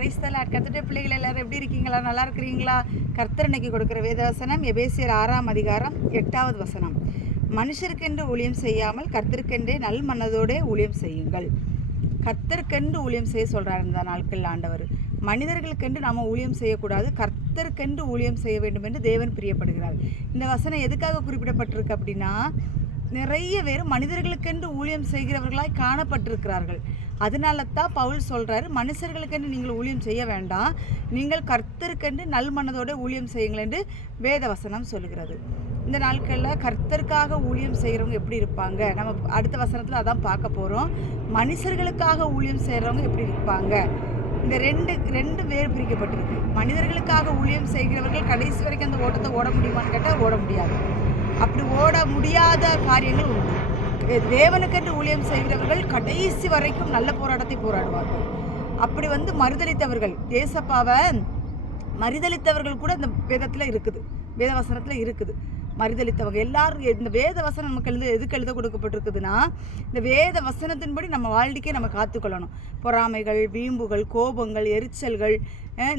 பிரைஸ்தலா கத்துட்ட பிள்ளைகள் எல்லாரும் எப்படி இருக்கீங்களா? நல்லா இருக்கிறீங்களா? கர்த்தர் இன்னைக்கு கொடுக்குற வேதவசனம் எபேசியர் ஆறாம் அதிகாரம் எட்டாவது வசனம். மனுஷருக்கென்று ஊழியம் செய்யாமல் கர்த்தருக்கென்றே நல் மனதோடே ஊழியம் செய்யுங்கள். கர்த்தருக்கென்று ஊழியம் செய்ய சொல்கிறார் இந்த நாட்கள் ஆண்டவர். மனிதர்களுக்கென்று நாம் ஊழியம் செய்யக்கூடாது கர்த்தருக்கென்று ஊழியம் செய்ய வேண்டும் என்று தேவன் பிரியப்படுகிறார். இந்த வசனம் எதுக்காக குறிப்பிடப்பட்டிருக்கு அப்படின்னா நிறைய பேர் மனிதர்களுக்கென்று ஊழியம் செய்கிறவர்களாய் காணப்பட்டிருக்கிறார்கள். அதனால தான் பவுல் சொல்கிறாரு மனுஷர்களுக்கென்று நீங்கள் ஊழியம் செய்ய வேண்டாம். நீங்கள் கர்த்தருக்கென்று நல் மனதோடு ஊழியம் செய்யுங்கள் என்று வேத வசனம் சொல்கிறது இந்த நாட்களில் கர்த்தருக்காக ஊழியம் செய்கிறவங்க எப்படி இருப்பாங்க? நம்ம அடுத்த வசனத்தில் அதான் பார்க்க போகிறோம் மனுஷர்களுக்காக ஊழியம் செய்கிறவங்க எப்படி இருப்பாங்க? இந்த ரெண்டு ரெண்டு வேறு பிரிக்கப்பட்டிருக்கு. மனிதர்களுக்காக ஊழியம் செய்கிறவர்கள் கடைசி வரைக்கும் அந்த ஓட்டத்தை ஓட முடியுமான்னு கேட்டால் ஓட முடியாது. அப்படி ஓட முடியாத காரியங்கள் உண்டு. தேவனுக்கென்று ஊழியம் செய்கிறவர்கள் கடைசி வரைக்கும் நல்ல போராட்டத்தை போராடுவார்கள். அப்படி வந்து மறுதளித்தவர்கள் ஏசப்பாவை மறுதளித்தவர்கள் கூட இந்த வேதத்தில் இருக்குது. வேத வசனத்தில் இருக்குது. மறுதளித்தவங்க எல்லாரும் இந்த வேத வசனம் நமக்கு எழுத எதுக்கு எழுத கொடுக்கப்பட்டிருக்குதுன்னா இந்த வேத வசனத்தின்படி நம்ம வாழ்க்கையை நம்ம காத்துக்கொள்ளணும். பொறாமைகள் வீம்புகள் கோபங்கள் எரிச்சல்கள்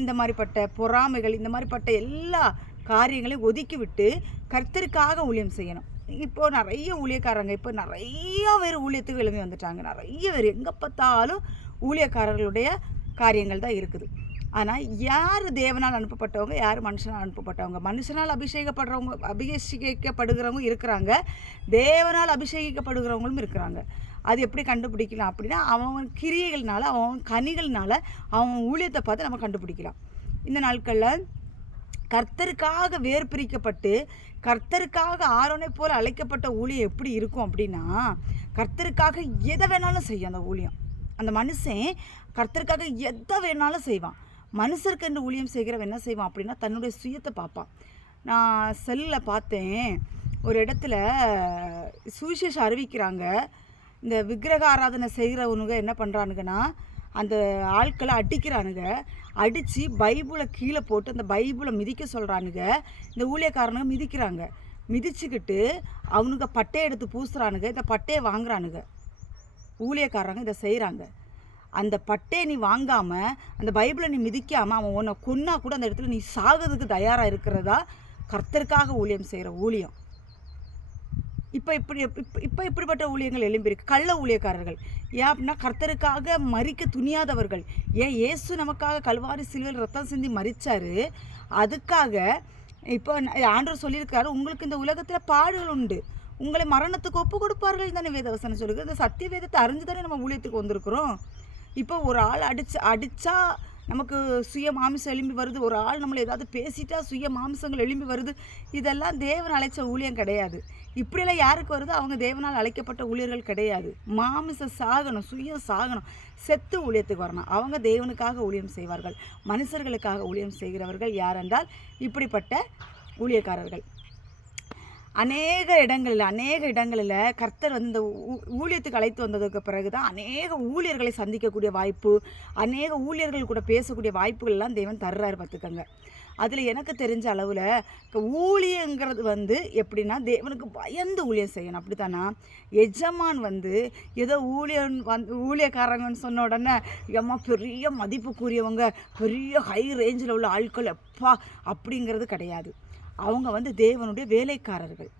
இந்த மாதிரிப்பட்ட பொறாமைகள் இந்த மாதிரிப்பட்ட எல்லா காரியங்களை ஒதுக்கிவிட்டு கர்த்தருக்காக ஊழியம் செய்யணும். இப்போ நிறைய ஊழியக்காரங்க இப்போ நிறைய பேர் ஊழியத்துக்கு எழுதி வந்துட்டாங்க. நிறைய பேர் எங்கே பார்த்தாலும் ஊழியக்காரர்களுடைய காரியங்கள் தான் இருக்குது. ஆனால் யார் தேவனால் அனுப்பப்பட்டவங்க யார் மனுஷனால் அனுப்பப்பட்டவங்க? மனுஷனால் அபிஷேகப்படுறவங்க அபிஷேகிக்கப்படுகிறவங்க இருக்கிறாங்க. தேவனால் அபிஷேகிக்கப்படுகிறவங்களும் இருக்கிறாங்க. அது எப்படி கண்டுபிடிக்கலாம் அப்படின்னா அவன் கிரியைகள்னால அவன் கனிகள்னால அவன் ஊழியத்தை பார்த்து நம்ம கண்டுபிடிக்கலாம். இந்த நாட்களில் கர்த்தருக்காக வேர் பிரிக்கப்பட்டு கர்த்தருக்காக ஆரோனை போல் அழைக்கப்பட்ட ஊழியம் எப்படி இருக்கும் அப்படின்னா கர்த்தருக்காக எதை வேணாலும் செய்யும் அந்த ஊழியம். அந்த மனுஷன் கர்த்தருக்காக எதை வேணாலும் செய்வான். மனுஷருக்கு என்று ஊழியம் செய்கிறவன் என்ன செய்வான் அப்படின்னா தன்னுடைய சுயத்தை பார்ப்பான். நான் செல்லில் பார்த்தேன் ஒரு இடத்துல சுவிசேஷம் அறிவிக்கிறாங்க. இந்த விக்கிரக ஆராதனை செய்கிறவனுங்க என்ன பண்ணுறானுங்கன்னா அந்த ஆட்களை அடிக்கிறானுங்க. அடித்து பைபிளை கீழே போட்டு அந்த பைபிளை மிதிக்க சொல்கிறானுங்க இந்த ஊழியக்காரனுங்க மிதிக்கிறாங்க. மிதிச்சுக்கிட்டு அவனுங்க பட்டையை எடுத்து பூசுகிறானுங்க இந்த பட்டையை வாங்குறானுங்க. ஊழியக்காரங்க இதை செய்கிறாங்க அந்த பட்டையை நீ வாங்காமல் அந்த பைபிளை நீ மிதிக்காமல் அவன் உன்னை கொன்னா கூட அந்த இடத்துல நீ சாகிறதுக்கு தயாராக இருக்கிறதா கர்த்தருக்காக ஊழியம் செய்கிற ஊழியம். இப்போ இப்படி இப்போ இப்போ இப்படிப்பட்ட ஊழியங்கள் எழும்பியிருக்கு. கள்ள ஊழியக்காரர்கள். ஏன் அப்படின்னா கர்த்தருக்காக மறிக்க துணியாதவர்கள். ஏன் இயேசு நமக்காக கல்வாரி சிலுவையில் ரத்தம் சிந்தி மறித்தார் அதுக்காக இப்போ ந- ஆண்டவர் சொல்லியிருக்காரு உங்களுக்கு இந்த உலகத்தில் பாடுகள் உண்டு. உங்களை மரணத்துக்கு ஒப்பு கொடுப்பார்கள் தானே வேதவசனம் சொல்லுங்கள் இந்த சத்திய வேதத்தை அறிஞ்சு தானே நம்ம ஊழியத்துக்கு வந்திருக்கிறோம்? இப்போ ஒரு ஆள் அடிச்சு அடித்தா நமக்கு சுய மாமிசம் எழும்பி வருது. ஒரு ஆள் நம்மளை ஏதாவது பேசிட்டா சுய மாமிசங்கள் எழும்பி வருது. இதெல்லாம் தேவன் அழைச்ச ஊழியம் கிடையாது. இப்படியெல்லாம் யாருக்கு வருதோ அவங்க தேவனால் அழைக்கப்பட்ட ஊழியர்கள் கிடையாது. மாமிசம் சாகணும் சுயம் சாகணும் செத்து ஊழியத்துக்கு வரணும். அவங்க தேவனுக்காக ஊழியம் செய்வார்கள். மனுஷர்களுக்காக ஊழியம் செய்கிறவர்கள் யாரென்றால் இப்படிப்பட்ட ஊழியக்காரர்கள். அநேக இடங்களில் அநேக இடங்களில் கர்த்தர் வந்து இந்த ஊ- ஊழியத்துக்கு அழைத்து வந்ததுக்கு பிறகு தான் அநேக ஊழியர்களை சந்திக்கக்கூடிய வாய்ப்பு அநேக ஊழியர்கள் கூட பேசக்கூடிய வாய்ப்புகள்லாம் தெய்வம் தர்றாரு பார்த்துக்கங்க. அதில் எனக்கு தெரிஞ்ச அளவில் ஊழியங்கிறது வந்து எப்படின்னா தேவனுக்கு பயந்து ஊழியம் செய்யணும். அப்படித்தானா? எஜமான் வந்து ஏதோ ஊழியன் வந்து ஊழியக்காரங்கன்னு சொன்ன உடனே எம்மா பெரிய மதிப்புக்குரியவங்க பெரிய ஹை ரேஞ்சில் உள்ள ஆட்கள் எப்பா! அப்படிங்கிறது கிடையாது. அவங்க வந்து தேவனுடைய வேலைக்காரர்கள்.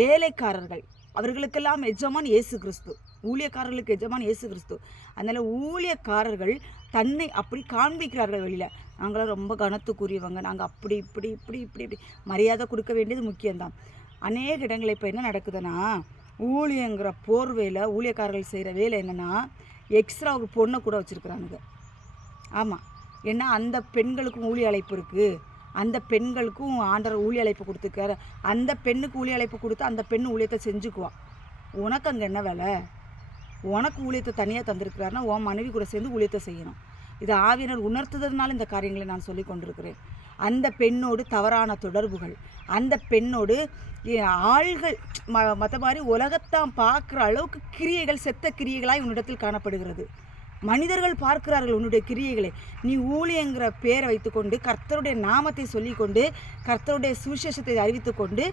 வேலைக்காரர்கள். அவர்களுக்கெல்லாம் எஜமான் இயேசு கிறிஸ்து. ஊழியக்காரர்களுக்கு எஜமான் இயேசு கிறிஸ்து. அதனால் ஊழியக்காரர்கள் தன்னை அப்படி காண்பிக்கிறார்கள் வெளியில். நாங்களாம் ரொம்ப கனத்துக்குரியவங்க. நாங்கள் அப்படி இப்படி இப்படி இப்படி இப்படி. மரியாதை கொடுக்க வேண்டியது முக்கியம்தான். அநேக இடங்களில் இப்போ என்ன நடக்குதுன்னா ஊழியங்கிற போர்வையில் ஊழியக்காரர்கள் செய்கிற வேலை என்னென்னா எக்ஸ்ட்ரா ஒரு பொண்ணை கூட வச்சுருக்குறானுங்க. ஆமாம் ஏன்னா அந்த பெண்களுக்கும் ஊழிய அழைப்பு இருக்குது அந்த பெண்களுக்கும் ஆண்டவர் ஊழி அழைப்பு கொடுத்துருக்காரு. அந்த பெண்ணுக்கு ஊழி அழைப்பு கொடுத்து அந்த பெண் ஊழியத்தை செஞ்சுக்குவான் உனக்கு அங்கே என்ன வேலை? உனக்கு ஊழியத்தை தனியாக தந்திருக்கிறாருன்னா உன் மனைவி கூட சேர்ந்து ஊழியத்தை செய்யணும். இது ஆவியனர் உணர்த்துறதுனால இந்த காரியங்களை நான் சொல்லி கொண்டிருக்கிறேன். அந்த பெண்ணோடு தவறான தொடர்புகள் அந்த பெண்ணோடு ஆள்கள் ம மற்ற மாதிரி உலகத்தான் பார்க்குற அளவுக்கு கிரியைகள் செத்த கிரியைகளாக உன்னிடத்தில் காணப்படுகிறது. மனிதர்கள் பார்க்கிறார்கள் உன்னுடைய கிரியைகளை. நீ ஊழியங்கிற பேரை வைத்துக்கொண்டு கர்த்தருடைய நாமத்தை சொல்லிக்கொண்டு கர்த்தருடைய சுவிசேஷத்தை அறிவித்துக்கொண்டு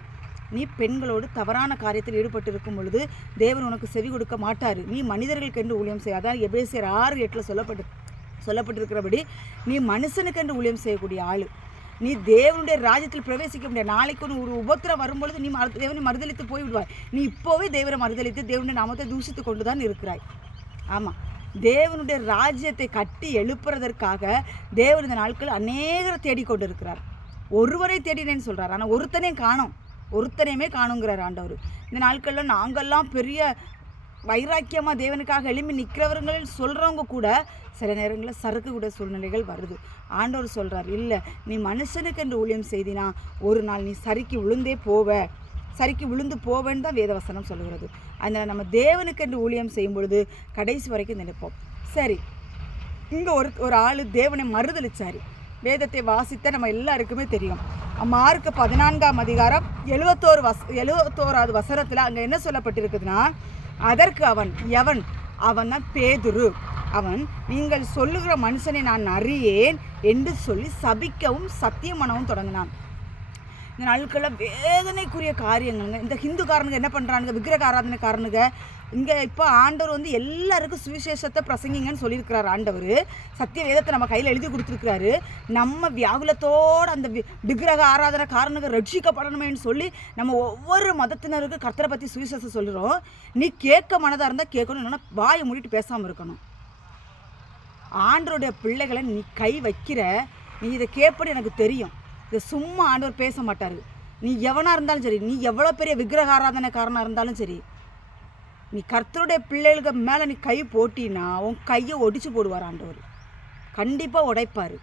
நீ பெண்களோடு தவறான காரியத்தில் ஈடுபட்டு இருக்கும் பொழுது தேவன் உனக்கு செவி கொடுக்க மாட்டார். நீ மனிதர்களுக்கென்று ஊழியம் செய். அதான் எபேசியர் ஆறு எட்டில் சொல்லப்பட்டு சொல்லப்பட்டிருக்கிறபடி நீ மனுஷனுக்கென்று ஊழியம் செய்யக்கூடிய ஆள். நீ தேவனுடைய ராஜ்யத்தில் பிரவேசிக்க முடியாது. நாளைக்கு ஒன்று ஒரு உபத்திரம் வரும்பொழுது நீ மறு தேவனை மறுதளித்து போய் விடுவாய் நீ இப்போவே தேவனை மறுதளித்து தேவனுடைய நாமத்தை தூஷித்து கொண்டு தான் இருக்கிறாய். ஆமாம் தேவனுடைய ராஜ்யத்தை கட்டி எழுப்புறதற்காக தேவன் இந்த நாட்கள் அநேகரை தேடிக்கொண்டு இருக்கிறார் ஒருவரை தேடினேன்னு சொல்கிறார் ஆனால் ஒருத்தனையும் காணும். ஒருத்தனையுமே காணுங்கிறார் ஆண்டவர். இந்த நாட்களில் நாங்கள்லாம் பெரிய வைராக்கியமாக தேவனுக்காக எழுப்பி நிற்கிறவர்கள் சொல்கிறவங்க கூட சில நேரங்களில் சறுக்கு கூட சூழ்நிலைகள் வருது. ஆண்டவர் சொல்கிறார் இல்லை நீ மனுஷனுக்கு என்று ஊழியம் செய்தினா ஒரு நாள் நீ சறுக்கி விழுந்தே போவ. சரிக்கு விழுந்து போவேன்னு தான் வேதவசனம் சொல்லுகிறது. அதனால் நம்ம தேவனுக்கு என்று ஊழியம் செய்யும் பொழுது கடைசி வரைக்கும் நினைப்போம். சரி இங்கே ஒரு ஒரு ஆள் தேவனை மறுதளிச்சார் வேதத்தை வாசித்த நம்ம எல்லாருக்குமே தெரியும். மார்க் பதினான்காம் அதிகாரம் எழுபத்தோரு வச எழுவத்தோராவது வசனத்தில் அங்கே என்ன சொல்லப்பட்டிருக்குதுன்னா அதற்கு அவன் எவன்? அவன் தான் பேதுரு. அவன் நீங்கள் சொல்லுகிற மனுஷனை நான் அறியேன் என்று சொல்லி சபிக்கவும் சத்தியம் பண்ணவும் தொடங்கினான். இந்த நாட்களில் வேதனைக்குரிய காரியங்கள்ங்க. இந்த ஹிந்துக்காரனுங்க என்ன பண்ணுறானுங்க விக்கிரக ஆராதனைக்காரனுங்க இங்கே இப்போ ஆண்டவர் வந்து எல்லாருக்கும் சுவிசேஷத்தை பிரசங்கிங்கன்னு சொல்லியிருக்கிறார் ஆண்டவர். சத்திய வேதத்தை நம்ம கையில் எழுதி கொடுத்துருக்கிறாரு. நம்ம வியாகுலத்தோடு அந்த விக்கிரக ஆராதனை ஆராதனைக்காரனுங்க ரட்சிக்கப்படணுமேன்னு சொல்லி நம்ம ஒவ்வொரு மதத்தினருக்கு கர்த்தரை பற்றி சுவிசேஷம் சொல்கிறோம் நீ கேட்க மனதாக இருந்தால் கேட்கணும் இல்லைன்னா வாயை மூடிட்டு பேசாமல் இருக்கணும். ஆண்டருடைய பிள்ளைகளை நீ கை வைக்கிற. நீ இதை கேட்பது எனக்கு தெரியும். இது சும்மா ஆண்டவர் பேச மாட்டார் நீ எவனாக இருந்தாலும் சரி நீ எவ்வளோ பெரிய விக்கிரக ஆராதனைக்காரனாக இருந்தாலும் சரி நீ கர்த்தருடைய பிள்ளைகளுக்கு மேலே நீ கை போட்டினா உன் கையை ஒடிச்சு போடுவார் ஆண்டவர். கண்டிப்பாக உடைப்பார்.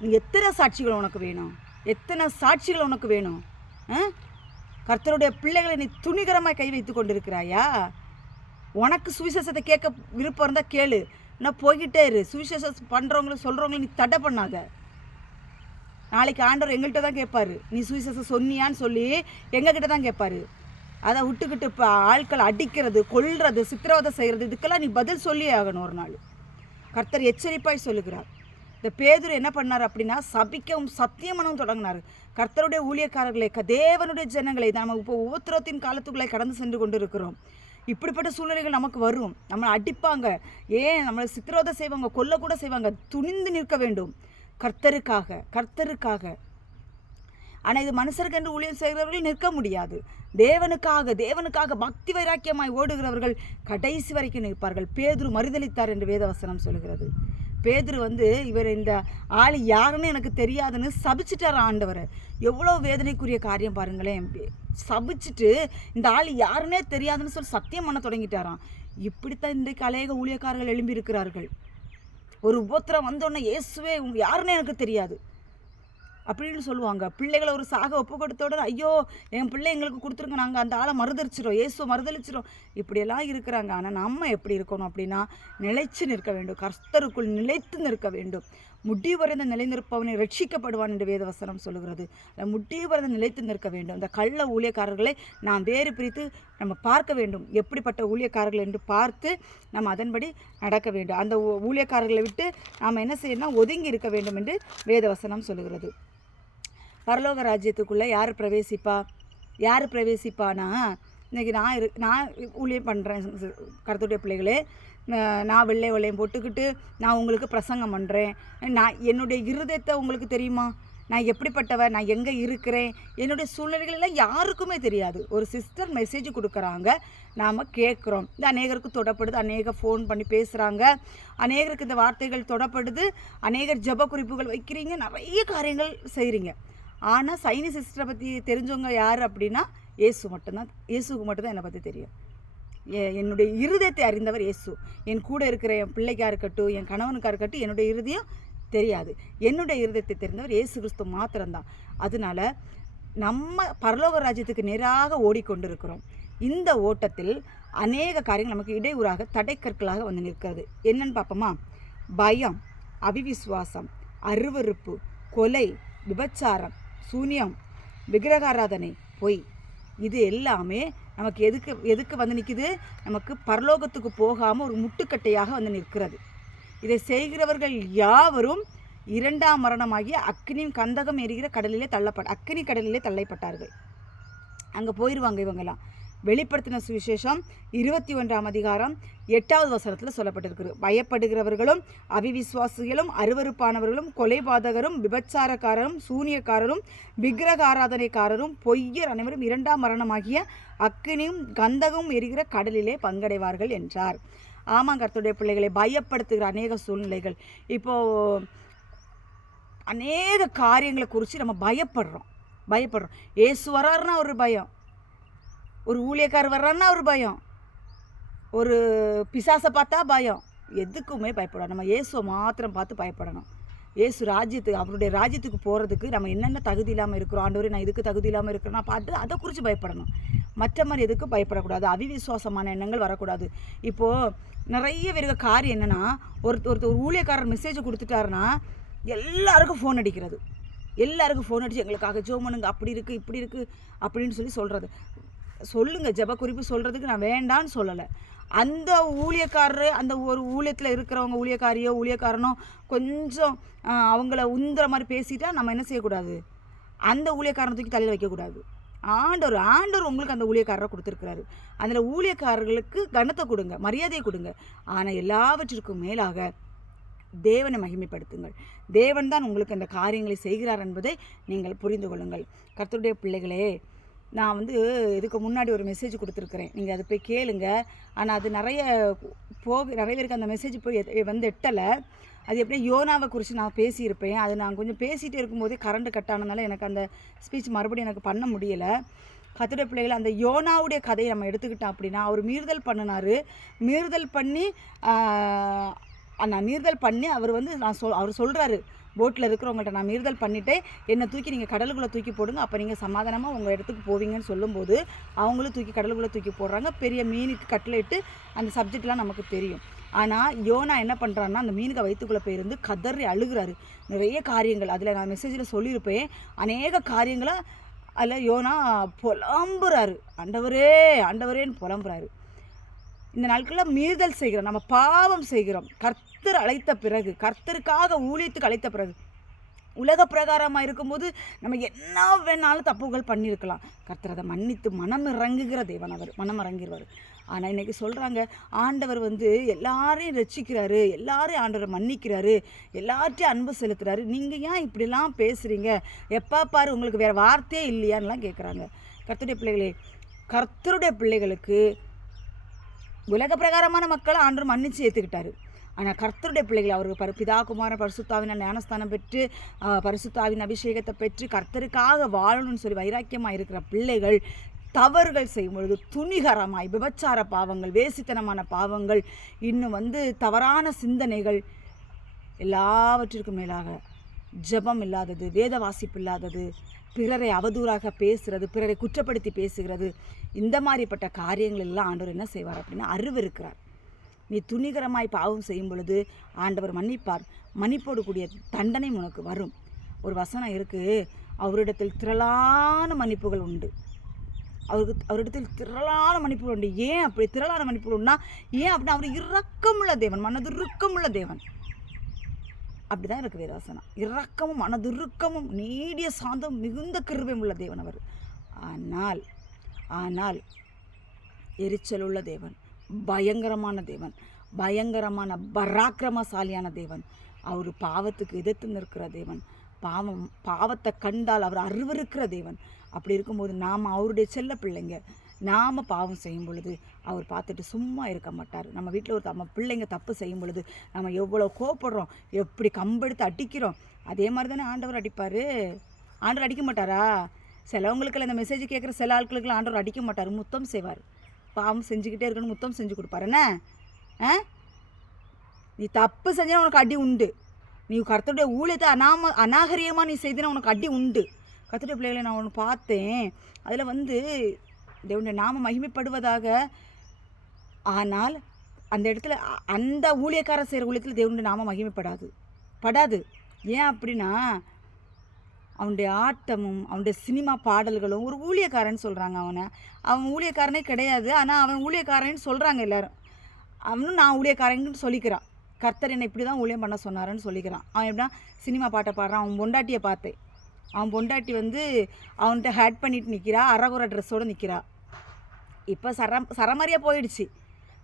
நீ எத்தனை சாட்சிகள் உனக்கு வேணும்? எத்தனை சாட்சிகள் உனக்கு வேணும்? ஆ? கர்த்தருடைய பிள்ளைகளை நீ துணிகரமாக கை வைத்து கொண்டிருக்கிறாயா? உனக்கு சுவிசேஷத்தை கேட்க விருப்பம் இருந்தால் கேளு. நான் போய்கிட்டே இரு. சுவிசேஷம் பண்ணுறவங்களும் சொல்கிறவங்களும் நீ தடை பண்ணாத. நாளைக்கு ஆண்டவர் எங்கள்கிட்ட தான் கேட்பாரு. நீ சுவிசேஷம் சொன்னியான்னு சொல்லி எங்ககிட்ட தான் கேட்பாரு. அதை விட்டுக்கிட்டு இப்போ ஆட்கள் அடிக்கிறது கொல்றது சித்திரவதை செய்கிறது இதுக்கெல்லாம் நீ பதில் சொல்லியே ஆகணும் ஒரு நாள். கர்த்தர் எச்சரிப்பாய் சொல்லுகிறார். இந்த பேதுரு என்ன பண்ணார் அப்படின்னா சபிக்கவும் சத்தியமனவும் தொடங்கினார். கர்த்தருடைய ஊழியக்காரர்களை தேவனுடைய ஜனங்களை நம்ம இப்போ உபத்திரத்தின் காலத்துக்குள்ளே கடந்து சென்று கொண்டு இருக்கிறோம் இப்படிப்பட்ட சூழ்நிலைகள் நமக்கு வரும். நம்மளை அடிப்பாங்க. ஏன்? நம்மளை சித்திரவதை செய்வாங்க கொல்லக்கூட செய்வாங்க. துணிந்து நிற்க வேண்டும். கர்த்தருக்காக கர்த்தருக்காக. ஆனால் இது மனுஷருக்கு என்று ஊழியம் செய்கிறவர்கள் நிற்க முடியாது. தேவனுக்காக தேவனுக்காக பக்தி வைராக்கியமாய் ஓடுகிறவர்கள் கடைசி வரைக்கும் நிற்பார்கள். பேதுரு மறுதளித்தார் என்று வேதவசனம் சொல்கிறது பேதுரு வந்து இவர் இந்த ஆள் யாருன்னு எனக்கு தெரியாதுன்னு சபிச்சிட்டார் ஆண்டவரை. எவ்வளோ வேதனைக்குரிய காரியம் பாருங்களேன். சபிச்சிட்டு இந்த ஆள் யாருன்னே தெரியாதுன்னு சொல்லி சத்தியம் பண்ண தொடங்கிட்டாராம். இப்படித்தான் இன்றைக்கு அநேக ஊழியக்காரர்கள் எழும்பி இருக்கிறார்கள் ஒரு உபத்திரம் வந்தோடனே இயேசுவே உங்க யாருன்னு எனக்கு தெரியாது. அப்படின்னு சொல்லுவாங்க. பிள்ளைகளை ஒரு சாக ஒப்பு கொடுத்தோட ஐயோ என் பிள்ளை எங்களுக்கு கொடுத்துருங்க நாங்கள் அந்த ஆளை மறுதளிச்சிரும் இயேசுவை மறுதளிச்சிரும் இப்படியெல்லாம் இருக்கிறாங்க. ஆனால் நம்ம எப்படி இருக்கணும் அப்படின்னா நிலைச்சு நிற்க வேண்டும். கர்த்தருக்குள் நிலைத்து நிற்க வேண்டும். முடிவரைந்த நிலைநிற்பவனை ரட்சிக்கப்படுவான் என்று வேதவசனம் சொல்லுகிறது. முட்டி முடிவரைந்த நிலைத்து நிற்க வேண்டும். அந்த கள்ள ஊழியக்காரர்களை நாம் வேறு பிரித்து நம்ம பார்க்க வேண்டும். எப்படிப்பட்ட ஊழியக்காரர்கள் என்று பார்த்து நம்ம அதன்படி நடக்க வேண்டும். அந்த ஊழியக்காரர்களை விட்டு நாம் என்ன செய்யணும் ஒதுங்கி இருக்க வேண்டும் என்று வேதவசனம் சொல்லுகிறது. பரலோக ராஜ்யத்துக்குள்ளே யார் பிரவேசிப்பா? யார் பிரவேசிப்பானா? இன்றைக்கி நான் இரு நான் ஊழியம் பண்ணுறேன் கருத்துடைய பிள்ளைகளே. நான் வெள்ளை வெள்ளையும் போட்டுக்கிட்டு நான் உங்களுக்கு பிரசங்கம் பண்ணுறேன் நான் என்னுடைய இருதயத்தை உங்களுக்கு தெரியுமா? நான் எப்படிப்பட்டவ நான் எங்கே இருக்கிறேன்? என்னுடைய சூழ்நிலைகள் எல்லாம் யாருக்குமே தெரியாது. ஒரு சிஸ்டர் மெசேஜ் கொடுக்குறாங்க. நாம் கேட்குறோம். இந்த அநேகருக்கு தொடப்படுது. அநேகர் ஃபோன் பண்ணி பேசுகிறாங்க அநேகருக்கு இந்த வார்த்தைகள் தொடப்படுது. அநேகர் ஜெப குறிப்புகள் வைக்கிறீங்க. நிறைய காரியங்கள் செய்கிறீங்க ஆனால் சைனி சிஸ்டரை பற்றி தெரிஞ்சவங்க யார் அப்படின்னா இயேசு மட்டும்தான். இயேசுக்கு மட்டும்தான் என்னை பற்றி தெரியும். என்னுடைய இருதயத்தை அறிந்தவர் இயேசு. என் கூட இருக்கிற என் பிள்ளைக்கா இருக்கட்டும் என் கணவனுக்கா இருக்கட்டும் என்னுடைய இருதயம் தெரியாது. என்னுடைய இருதயத்தை தெரிந்தவர் இயேசு கிறிஸ்து மாத்திரம்தான். அதனால நம்ம பரலோக ராஜ்யத்துக்கு நேராக ஓடிக்கொண்டிருக்கிறோம். இந்த ஓட்டத்தில் அநேக காரியங்கள் நமக்கு இடையூறாக தடைக்கற்களாக வந்து நிற்கிறது. என்னன்னு பார்ப்போமா? பயம் அவிவிசுவாசம் அருவருப்பு கொலை விபச்சாரம் சூனியம் விக்கிரகாராதனை பொய். இது எல்லாமே நமக்கு எதுக்கு எதுக்கு வந்து நிற்குது நமக்கு பரலோகத்துக்கு போகாமல் ஒரு முட்டுக்கட்டையாக வந்து நிற்கிறது. இதை செய்கிறவர்கள் யாவரும் இரண்டாம் மரணமாகிய அக்னியும் கந்தகம் எரிகிற கடலிலே தள்ளப்பட்ட அக்னி கடலிலே தள்ளப்பட்டார்கள். அங்கே போயிடுவாங்க இவங்கெல்லாம். வெளிப்படுத்தின சுவிசேஷம் இருபத்தி ஒன்றாம் அதிகாரம் எட்டாவது வசனத்தில் சொல்லப்பட்டிருக்கு பயப்படுகிறவர்களும் அவிவிசுவாசிகளும் அருவருப்பானவர்களும் கொலைபாதகரும் விபச்சாரக்காரரும் சூனியக்காரரும் விக்கிரக ஆராதனைக்காரரும் பொய்யர் அனைவரும் இரண்டாம் மரணமாகிய அக்கினியும் கந்தகமும் எரிகிற கடலிலே பங்கடைவார்கள் என்றார். ஆமாம் கர்த்தருடைய பிள்ளைகளை பயப்படுத்துகிற அநேக சூழ்நிலைகள். இப்போது அநேக காரியங்களை குறித்து நம்ம பயப்படுறோம். பயப்படுறோம். ஏசு வராருன்னா ஒரு பயம். ஒரு ஊழியக்காரர் வர்றாருன்னா ஒரு பயம். ஒரு பிசாசை பார்த்தா பயம். எதுக்குமே பயப்படணும் நம்ம இயேசுவை மாத்திரம் பார்த்து பயப்படணும். இயேசு ராஜ்யத்துக்கு அவருடைய ராஜ்யத்துக்கு போகிறதுக்கு நம்ம என்னென்ன தகுதி இல்லாமல் இருக்கிறோம்? ஆண்டவரே நான் இதுக்கு தகுதி இல்லாமல் இருக்கிறேன்னா பார்த்து அதை குறித்து பயப்படணும். மற்ற மாதிரி எதுக்கு பயப்படக்கூடாது. அவிவிசுவாசமான எண்ணங்கள் வரக்கூடாது. இப்போது நிறைய பேருக்கு காரியம் என்னென்னா ஒரு ஒருத்தர் ஒரு ஊழியக்காரர் மெசேஜ் கொடுத்துட்டாருன்னா எல்லாருக்கும் ஃபோன் அடிக்கிறது. எல்லாருக்கும் ஃபோன் அடித்து எங்களுக்காக ஜோ பண்ணுங்க அப்படி இருக்குது இப்படி இருக்குது அப்படின்னு சொல்லி சொல்கிறது சொல்லுங்கள் ஜெப குறிப்பு சொல்கிறதுக்கு நான் வேண்டான்னு சொல்லலை. அந்த ஊழியக்காரர் அந்த ஒரு ஊழியத்தில் இருக்கிறவங்க ஊழியக்காரியோ ஊழியக்காரனோ கொஞ்சம் அவங்கள உந்துற மாதிரி பேசிட்டா நம்ம என்ன செய்யக்கூடாது? அந்த ஊழியக்காரனை தூக்கி தலையில் வைக்கக்கூடாது. ஆண்டவர் ஆண்டவர் உங்களுக்கு அந்த ஊழியக்காரரை கொடுத்துருக்கிறாரு. அதில் ஊழியக்காரர்களுக்கு கனத்தை கொடுங்க மரியாதையை கொடுங்க. ஆனால் எல்லாவற்றிற்கும் மேலாக தேவனை மகிமைப்படுத்துங்கள். தேவன் தான் உங்களுக்கு அந்த காரியங்களை செய்கிறார் என்பதை நீங்கள் புரிந்து கொள்ளுங்கள். கர்த்தருடைய பிள்ளைகளே நான் வந்து இதுக்கு முன்னாடி ஒரு மெசேஜ் கொடுத்துருக்குறேன். நீங்கள் அதை போய் கேளுங்க. ஆனால் அது நிறைய போக நிறைய பேருக்கு அந்த மெசேஜ் போய் வந்து எட்டலை. அது எப்படியும் யோனாவை குறித்து நான் பேசியிருப்பேன். அது நான் கொஞ்சம் பேசிகிட்டே இருக்கும்போதே கரண்ட் கட் ஆனதுனால எனக்கு அந்த ஸ்பீச் மறுபடியும் எனக்கு பண்ண முடியலை. கத்துடைய பிள்ளைகள் அந்த யோனாவுடைய கதையை நம்ம எடுத்துக்கிட்டோம் அப்படின்னா அவர் மீறுதல் பண்ணினார். மீறுதல் பண்ணி நான் மீறுதல் பண்ணி அவர் வந்து நான் சொல் அவர் சொல்கிறாரு போட்டில் இருக்கிறவங்கள்ட்ட நான் மீறுதல் பண்ணிவிட்டு என்னை தூக்கி நீங்கள் கடலுக்குள்ளே தூக்கி போடுங்க. அப்போ நீங்கள் சமாதானமாக உங்கள் இடத்துக்கு போவீங்கன்னு சொல்லும்போது அவங்களும் தூக்கி கடலுக்குள்ளே தூக்கி போடுறாங்க. பெரிய மீனுக்கு கட்லெட்டு அந்த சப்ஜெக்ட்லாம் நமக்கு தெரியும். ஆனால் யோனா என்ன பண்ணுறான்னா அந்த மீனுக்கு வயிற்றுக்குள்ளே போயிருந்து கதறி அழுகுறாரு. நிறைய காரியங்கள். அதில் நான் மெசேஜில் சொல்லியிருப்பேன். அநேக காரியங்களை அதில் யோனா புலம்புறாரு. ஆண்டவரே ஆண்டவரேன்னு புலம்புறாரு. இந்த நாட்களில் மீறுதல் செய்கிறோம். நம்ம பாவம் செய்கிறோம். கர்த்தர் அழைத்த பிறகு கர்த்தருக்காக ஊழியத்துக்கு அழைத்த பிறகு உலக பிரகாரமாக இருக்கும்போது நம்ம என்ன வேணாலும் தப்புகள் பண்ணியிருக்கலாம். கர்த்தர் அதை மன்னித்து மனம் இறங்குகிற தேவன் அவர் மனம் இறங்கிடுவார் ஆனால் இன்றைக்கி சொல்கிறாங்க ஆண்டவர் வந்து எல்லாரையும் ரசிக்கிறாரு எல்லாரையும் ஆண்டவர் மன்னிக்கிறாரு எல்லார்ட்டையும் அன்பு செலுத்துறாரு. நீங்கள் ஏன் இப்படிலாம் பேசுகிறீங்க எப்போ பாரு உங்களுக்கு வேறு வார்த்தையே இல்லையான்லாம் கேட்குறாங்க கர்த்தருடைய பிள்ளைகளே கர்த்தருடைய பிள்ளைகளுக்கு உலக பிரகாரமான மக்களை ஆண்டவர் மன்னித்து ஏற்றுக்கிட்டாரு ஆனால் கர்த்தருடைய பிள்ளைகள் அவர்கள் பரு பிதாகுமார பரிசுத்தாவின் ஞானஸ்தானம் பெற்று பரிசுத்தாவின் அபிஷேகத்தை பெற்று கர்த்தருக்காக வாழணும்னு சொல்லி வைராக்கியமாக இருக்கிற பிள்ளைகள் தவறுகள் செய்யும் பொழுது துணிகரமாய் விபச்சார பாவங்கள் வேசித்தனமான பாவங்கள் இன்னும் வந்து தவறான சிந்தனைகள் எல்லாவற்றிற்கும் மேலாக ஜெபம் இல்லாதது வேத வாசிப்பு இல்லாதது பிறரை அவதூறாக பேசுகிறது பிறரை குற்றப்படுத்தி பேசுகிறது இந்த மாதிரிப்பட்ட காரியங்கள் எல்லாம் ஆண்டவர் என்ன செய்வார் அப்படின்னா அறிவிருக்கிறார் நீ துணிகரமாய் பாவம் செய்யும் பொழுது ஆண்டவர் மன்னிப்பார். மன்னிப்போடு கூடிய தண்டனை உனக்கு வரும். ஒரு வசனம் இருக்கு. அவரிடத்தில் திரளான மன்னிப்புகள் உண்டு. அவருக்கு அவரிடத்தில் திரளான மன்னிப்புகள் உண்டு. ஏன் அப்படி திரளான மன்னிப்புகள் உண்டா? ஏன் அப்படின்னா அவர் இரக்கமுள்ள தேவன் மனதுருக்கமுள்ள தேவன். அப்படிதான் இருக்கு வேதாசனம் இரக்கமும் மனதுருக்கமும் நீடிய சாந்தம் மிகுந்த கிருபையும் உள்ள தேவன் அவர். ஆனால் ஆனால் எரிச்சல் உள்ள தேவன். பயங்கரமான தேவன் பயங்கரமான பராக்கிரமசாலியான தேவன். அவர் பாவத்துக்கு எதிர்த்து நிற்கிற தேவன். பாவம் பாவத்தை கண்டால் அவர் அருவருக்கிற தேவன். அப்படி இருக்கும்போது நாம் அவருடைய செல்ல பிள்ளைங்க நாம் பாவம் செய்யும் பொழுது அவர் பார்த்துட்டு சும்மா இருக்க மாட்டார். நம்ம வீட்டில் ஒரு நம்ம பிள்ளைங்க தப்பு செய்யும் பொழுது நம்ம எவ்வளோ கோவப்படுறோம் எப்படி கம்பெடுத்து அடிக்கிறோம். அதே மாதிரி தானே ஆண்டவர் அடிப்பார். ஆண்டவர் அடிக்க மாட்டாரா? சிலவங்களுக்கெல்லாம் இந்த மெசேஜ் கேட்குற சில ஆட்களுக்கெல்லாம் ஆண்டவர் அடிக்க மாட்டார். முத்தம் செய்வார். பாவம் செஞ்சுக்கிட்டே இருக்கணும் முத்தம் செஞ்சு கொடுப்பாரு. என்ன? ஆ? நீ தப்பு செஞ்சால் உனக்கு அடி உண்டு. நீ கருத்துடைய ஊழியத்தை அனாம அநாகரியமாக நீ செய்தினா உனக்கு அடி உண்டு. கர்த்தருடைய பிள்ளைகளை நான் ஒன்று பார்த்தேன். அதில் வந்து தேவனுடைய நாம மகிமைப்படுவதாக. ஆனால் அந்த இடத்துல அ- அந்த ஊழியக்காரர் செய்கிற ஊழியத்தில் தேவனுடைய நாம மகிமைப்படாது. படாது. ஏன் அப்படின்னா அவனுடைய ஆட்டமும் அவனுடைய சினிமா பாடல்களும் ஒரு ஊழியக்காரன் சொல்கிறாங்க அவனை. அவன் ஊழியக்காரனே கிடையாது. ஆனால் அவன் ஊழியக்காரன்னு சொல்கிறாங்க எல்லோரும். அவனும் நான் ஊழியக்காரன்னு சொல்லிக்கிறான். கர்த்தர் என்னை இப்படி தான் ஊழியம் பண்ண சொன்னாருன்னு சொல்லிக்கிறான். அவன் எப்படின்னா சினிமா பாட்டை பாடுறான். அவன் பொண்டாட்டியை பார்த்தேன் அவன் பொண்டாட்டி வந்து அவன்கிட்ட ஹேட் பண்ணிட்டு நிற்கிறா அறகுறை ட்ரெஸ்ஸோடு நிற்கிறா இப்போ சரம் சரமாரியாக போயிடுச்சு.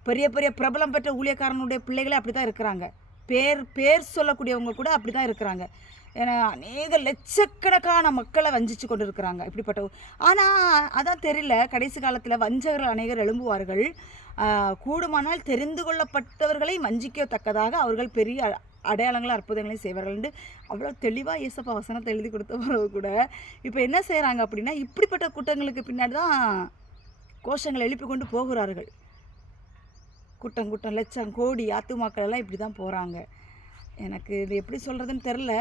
பெரிய பெரிய பிரபலம் பெற்ற ஊழியக்காரனுடைய பிள்ளைகளே அப்படி தான் இருக்கிறாங்க. பேர் பேர் சொல்லக்கூடியவங்க கூட அப்படி தான் இருக்கிறாங்க. ஏன்னா அநேக லட்சக்கணக்கான மக்களை வஞ்சிச்சு கொண்டு இருக்கிறாங்க இப்படிப்பட்ட ஆனால் அதான் தெரியல. கடைசி காலத்தில் வஞ்சகர்கள் அநேகர் எழும்புவார்கள். கூடுமானால் தெரிந்து கொள்ளப்பட்டவர்களை வஞ்சிக்கத்தக்கதாக அவர்கள் பெரிய அ- அடையாளங்களும் அற்புதங்களையும் செய்வார்கள் என்று அவ்வளோ தெளிவாக இயேசப்பா வசனத்தை எழுதி கொடுத்த பிறகு கூட இப்போ என்ன செய்கிறாங்க அப்படின்னா இப்படிப்பட்ட கூட்டங்களுக்கு பின்னாடி தான் கோஷங்களை எழுப்பி கொண்டு போகிறார்கள். கூட்டம் கூட்டம் லட்சம் கோடி ஆத்துமாக்கள் எல்லாம் இப்படி தான் போகிறாங்க எனக்கு இது எப்படி சொல்கிறதுன்னு தெரில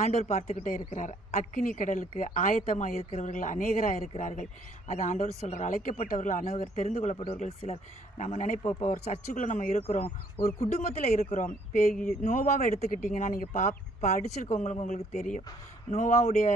ஆண்டவர் பார்த்துக்கிட்டே இருக்கிறார். அக்கினி கடலுக்கு ஆயத்தமாக இருக்கிறவர்கள் அநேகராக இருக்கிறார்கள். அது ஆண்டவர் சொல்கிறார் அழைக்கப்பட்டவர்கள் அநேகர் தெரிந்து கொள்ளப்பட்டவர்கள் சிலர். நம்ம நினைப்போம் இப்போ ஒரு சர்ச்சுக்குள்ளே நம்ம இருக்கிறோம் ஒரு குடும்பத்தில் இருக்கிறோம். பே நோவாவை எடுத்துக்கிட்டிங்கன்னா நீங்கள் பா படிச்சிருக்கவங்களுக்கு உங்களுக்கு தெரியும். நோவாவுடைய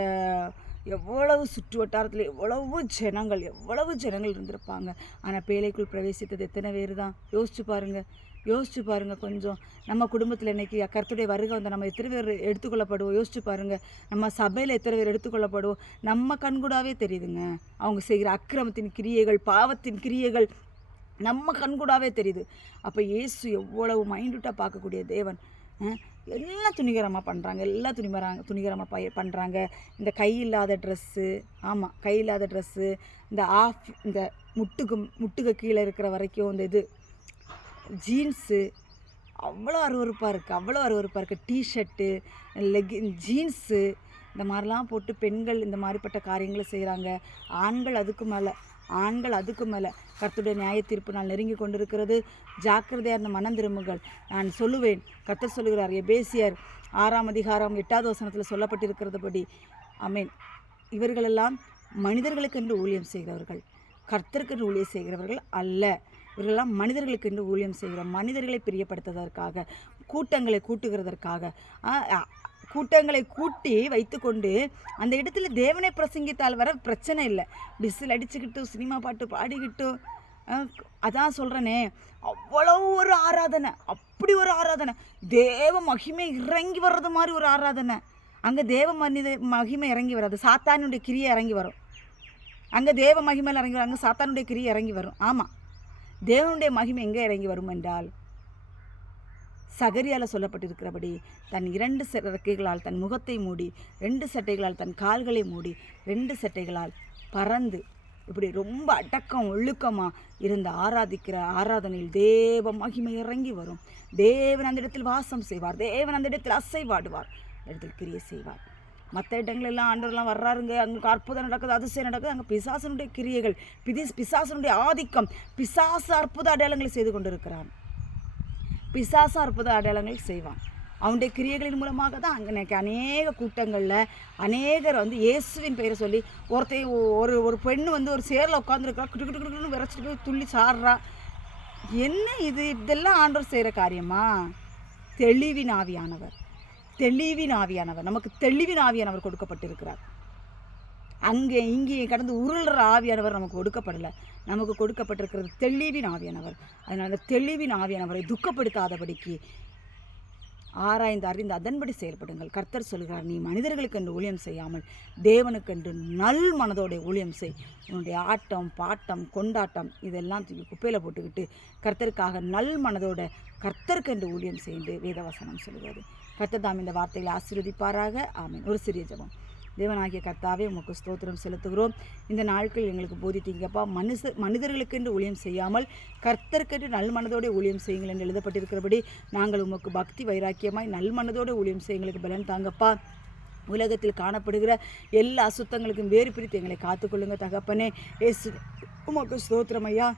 எவ்வளவு சுற்று வட்டாரத்தில் எவ்வளவு ஜனங்கள் எவ்வளவு ஜனங்கள் இருந்திருப்பாங்க. ஆனால் பேழைக்குள் பிரவேசித்தது எத்தனை பேர் தான்? யோசிச்சு பாருங்கள் யோசிச்சு பாருங்கள் கொஞ்சம். நம்ம குடும்பத்தில் இன்னைக்கு கருத்துடைய வருகை வந்து நம்ம எத்தனை பேர் எடுத்துக்கொள்ளப்படுவோம்? யோசிச்சு பாருங்கள் நம்ம சபையில் எத்தனை பேர் எடுத்துக்கொள்ளப்படுவோம்? நம்ம கண்கூடாவே தெரியுதுங்க. அவங்க செய்கிற அக்கிரமத்தின் கிரியைகள் பாவத்தின் கிரியைகள் நம்ம கண்கூடாவே தெரியுது. அப்போ இயேசு எவ்வளவு மைண்டுட்டாக பார்க்கக்கூடிய தேவன். எல்லாம் துணிகரமாக பண்ணுறாங்க எல்லாம் துணிமராங்க துணிகரமாக பய பண்ணுறாங்க இந்த கை இல்லாத ட்ரெஸ்ஸு ஆமாம் கை இல்லாத ட்ரெஸ்ஸு இந்த ஆஃப் இந்த முட்டுக்கு முட்டுக்கு கீழே இருக்கிற வரைக்கும் இந்த இது ஜீன்ஸு அவ்வளோ அருவருப்பாக இருக்குது அவ்வளோ அருவருப்பாக இருக்குது டிஷர்ட்டு லெகின் ஜீன்ஸு இந்த மாதிரிலாம் போட்டு பெண்கள் இந்த மாதிரிப்பட்ட காரியங்களை செய்கிறாங்க ஆண்கள் அதுக்கு மேலே ஆண்கள் அதுக்கு மேலே. கர்த்தருடைய நியாய தீர்ப்பு நாள் நெருங்கி கொண்டிருக்கிறது. ஜாக்கிரதையாக இருந்த மனம் திரும்புங்கள். நான் சொல்லுவேன். கர்த்தர் சொல்லுகிறார் எபேசியர் ஆறாம் அதிகாரம் எட்டாவது வசனத்தில் சொல்லப்பட்டிருக்கிறதுபடி. அமேன் இவர்களெல்லாம் மனிதர்களுக்கென்று ஊழியம் செய்கிறவர்கள். கர்த்தருக்கென்று ஊழியம் செய்கிறவர்கள் அல்ல. இவர்களெல்லாம் மனிதர்களுக்கென்று ஊழியம் செய்கிறோம் மனிதர்களை பிரியப்படுத்துவதற்காக கூட்டங்களை கூட்டுகிறதற்காக. கூட்டங்களை கூட்டி வைத்துக்கொண்டு அந்த இடத்துல தேவனை பிரசங்கித்தால் வர பிரச்சனை இல்லை. விசில் அடிச்சுக்கிட்டு சினிமா பாட்டு பாடிக்கிட்டு அதான் சொல்கிறேனே அவ்வளோ ஒரு ஆராதனை. அப்படி ஒரு ஆராதனை. தேவ மகிமை இறங்கி வர்றது மாதிரி ஒரு ஆராதனை. அங்கே தேவ மனித மகிமை இறங்கி வராது. சாத்தானுடைய கிரியை இறங்கி வரும். அங்கே தேவ மகிமையில் இறங்கி வரும். அங்கே சாத்தானுடைய கிரியை இறங்கி வரும். ஆமாம் தேவனுடைய மகிமை எங்கே இறங்கி வரும் என்றால் சகரியால் சொல்லப்பட்டிருக்கிறபடி தன் இரண்டு சட்டைகளால் தன் முகத்தை மூடி ரெண்டு சட்டைகளால் தன் கால்களை மூடி ரெண்டு சட்டைகளால் பறந்து இப்படி ரொம்ப அடக்கம் ஒழுக்கமாக இருந்து ஆராதிக்கிற ஆராதனையில் தேவ மகிமை இறங்கி வரும். தேவன் அந்த இடத்தில் வாசம் செய்வார். தேவன் அந்த இடத்தில் அசைவாடுவார். இடத்தில் கிரியை செய்வார். மற்ற இடங்களெல்லாம் ஆண்டவர்லாம் வர்றாருங்க. அங்கே அற்புதம் நடக்குது அதிசயம் நடக்குது. அங்கே பிசாசனுடைய கிரியைகள் பிதிஸ் பிசாசனுடைய ஆதிக்கம் பிசாசு அற்புத அடையாளங்களை செய்து கொண்டிருக்கிறான். பிசாசாக அற்புத அடையாளங்கள் செய்வான். அவனுடைய கிரியைகளின் மூலமாக தான் அங்கே இன்னைக்கு அநேக கூட்டங்களில் அநேகர் வந்து இயேசுவின் பெயரை சொல்லி ஒருத்தையும் ஒரு ஒரு பெண்ணு வந்து ஒரு சேரில் உட்காந்துருக்கா குட்டு குட்டு குட்டுன்னு விரைச்சிட்டு போய் துள்ளி சாடுறா என்ன இது? இதெல்லாம் ஆண்டவர் செய்கிற காரியமா? தெளிவின் ஆவியானவர். தெளிவின் ஆவியானவர். நமக்கு தெளிவின் ஆவியானவர் கொடுக்கப்பட்டிருக்கிறார். அங்கே இங்கே கடந்து உருளுற ஆவியானவர் நமக்கு கொடுக்கப்படலை நமக்கு கொடுக்கப்பட்டிருக்கிறது தெளிவின் ஆவியானவர். அதனால் அந்த தெளிவின் ஆவியானவரை துக்கப்படுத்தாதபடிக்கு ஆராய்ந்து அறிந்து அதன்படி செயல்படுங்கள். கர்த்தர் சொல்கிறார் நீ மனிதர்களுக்கென்று ஊழியம் செய்யாமல் தேவனுக்கென்று நல் மனதோடைய ஊழியம் செய். உன்னுடைய ஆட்டம் பாட்டம் கொண்டாட்டம் இதெல்லாம் தூக்கி குப்பையில் போட்டுக்கிட்டு கர்த்தருக்காக நல் மனதோட கர்த்தருக்கென்று ஊழியம் செய்து வேதவசனம் சொல்கிறது கர்த்தர் தாம் இந்த வார்த்தைகளை ஆசீர்வதிப்பாராக. ஆமீன். ஒரு சிறிய ஜெபம். தேவனாகிய கர்த்தாவே உமக்கு ஸ்தோத்திரம் செலுத்துகிறோம். இந்த நாட்கள் எங்களுக்கு போதித்தீங்கப்பா. மனுஷ மனிதர்களுக்கென்று ஊழியம் செய்யாமல் கர்த்தர்க்கென்று நல் மனதோடு ஊழியம் செய்யுங்கள் என்று எழுதப்பட்டிருக்கிறபடி நாங்கள் உமக்கு பக்தி வைராக்கியமாய் நல் மனதோடு ஊழியம் செய்ய எங்களுக்கு பலன் தாங்கப்பா. உலகத்தில் காணப்படுகிற எல்லா அசுத்தங்களுக்கும் வேறு பிரித்து எங்களை காத்துக்கொள்ளுங்க தகப்பனே. ஏசு உமக்கு ஸ்தோத்திரம் ஐயா.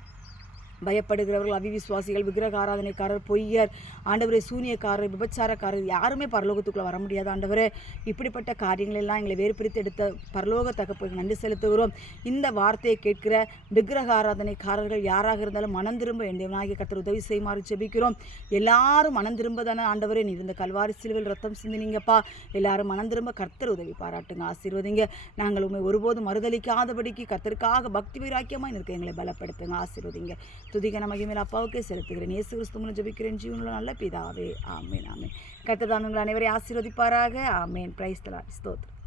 பயப்படுகிறவர்கள் அவிவிசுவாசிகள் விக்கிரக ஆராதனைக்காரர் பொய்யர் ஆண்டவரே சூனியக்காரர் விபச்சாரக்காரர் யாருமே பரலோகத்துக்குள்ளே வர முடியாது ஆண்டவரே. இப்படிப்பட்ட காரியங்களெல்லாம் எங்களை வேறுபிரித்து எடுத்த பரலோக தகப்புக்கு நன்றி செலுத்துகிறோம். இந்த வார்த்தையை கேட்கிற விக்கிரக ஆராதனைக்காரர்கள் யாராக இருந்தாலும் மனம் திரும்ப என் தேவனாகிய கர்த்தர் உதவி செய்யுமாறு ஜெபிக்கிறோம். எல்லாரும் மனம் திரும்ப தானே ஆண்டவரே? நீ இருந்த கல்வாரி சிலுவில் ரத்தம் சிந்தினீங்கப்பா. எல்லாரும் மனம் திரும்ப கர்த்தர் உதவி பாராட்டுங்க ஆசீர்வதிங்க. நாங்கள் உண்மை ஒருபோதும் மறுதளிக்காதபடிக்கு கர்த்தருக்காக பக்தி வைராக்கியமாக இருக்க எங்களை பலப்படுத்துங்க ஆசீர்வதிங்க. துதிக மகிமையில் அப்பாவுக்கே செலுத்துகிறேன். இயேசு கிறிஸ்து மூலம் ஜபிக்கிறேன். ஜீவனுள்ள நல்ல பிதாவே. ஆமேன் ஆமேன். கர்த்தர் தாம் உங்கள் அனைவரை ஆசீர்வதிப்பாராக. ஆமேன். பிரைஸ்தலா ஸ்தோத்ரம்